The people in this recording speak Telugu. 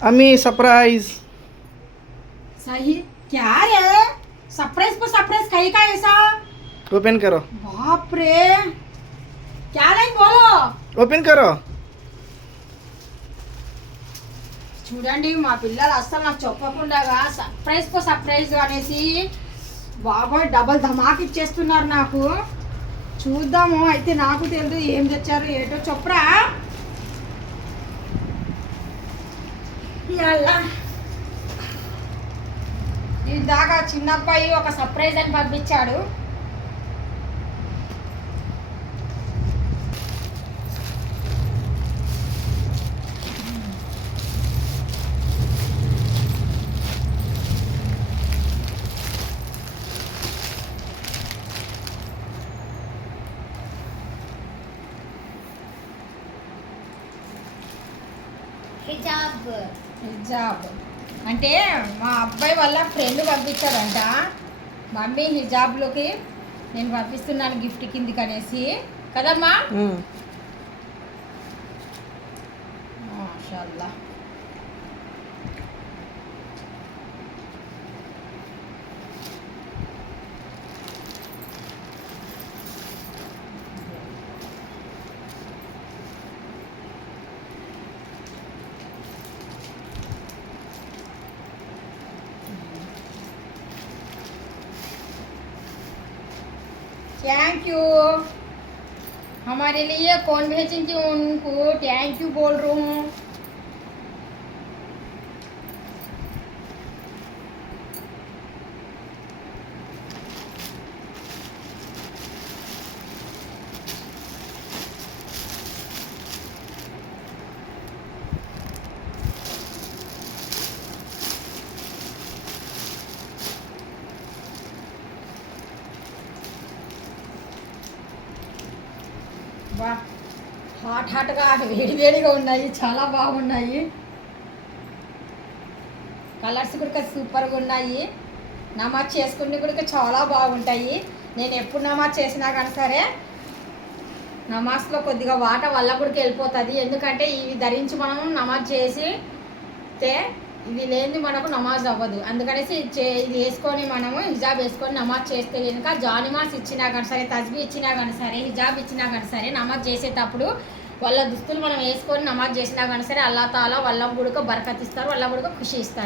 अम्मी सरप्राइज। सही क्या रे? सरप्राइज पर सरप्राइज कहीं का ऐसा? ओपन करो। बाप रे, क्या नहीं बोलो. ఓపెన్ కరో. చూడండి మా పిల్లలు అస్సలు నాకు చెప్పకుండా సర్ప్రైజ్ పో సర్ప్రైజ్ అనేసి బాబోయ్ డబల్ ధమాక్ ఇచ్చేస్తున్నారు నాకు. చూద్దాము అయితే, నాకు తెలియదు ఏం తెచ్చారు ఏటో చెప్పరా. ఇదాకా చిన్న అబ్బాయి ఒక సర్ప్రైజ్ అని పంపించాడు. హిజాబ్ అంటే మా అబ్బాయి వాళ్ళ ఫ్రెండ్ పంపించాడంట. మమ్మీ హిజాబ్లోకి నేను పంపిస్తున్నాను గిఫ్ట్ కిందికి అనేసి కదమ్మా. మాషాల్లా. थैंक यू, हमारे लिए कौन भेजेंगे उनको थैंक यू बोल रहा हूँ. వా హాట్గా వేడివేడిగా ఉన్నాయి, చాలా బాగున్నాయి. కలర్స్ కూడా సూపర్గా ఉన్నాయి. నమాజ్ చేసుకుని కూడా చాలా బాగుంటాయి. నేను ఎప్పుడు నమాజ్ చేసినా కానీ సరే నమాజ్లో కొద్దిగా వాటర్ వల్ల కూడా వెళ్ళిపోతుంది. ఎందుకంటే ఇవి ధరించి మనం నమాజ్ చేస్తే ఇది లేనిది మనకు నమాజ్ అవ్వదు. అందుకనేసి ఇది వేసుకొని మనము హిజాబ్ వేసుకొని నమాజ్ చేస్తే కనుక జానిమాస్ ఇచ్చినా కానీ సరే, తజ్బీ ఇచ్చినా కానీ సరే, హిజాబ్ ఇచ్చినా కానీ సరే, నమాజ్ చేసేటప్పుడు వాళ్ళ దుస్తులు మనం వేసుకొని నమాజ్ చేసినా కానీ సరే అల్లా తాలా వాళ్ళ కూడా బరకత్ ఇస్తారు, వాళ్ళ కూడా ఖుషి ఇస్తారు.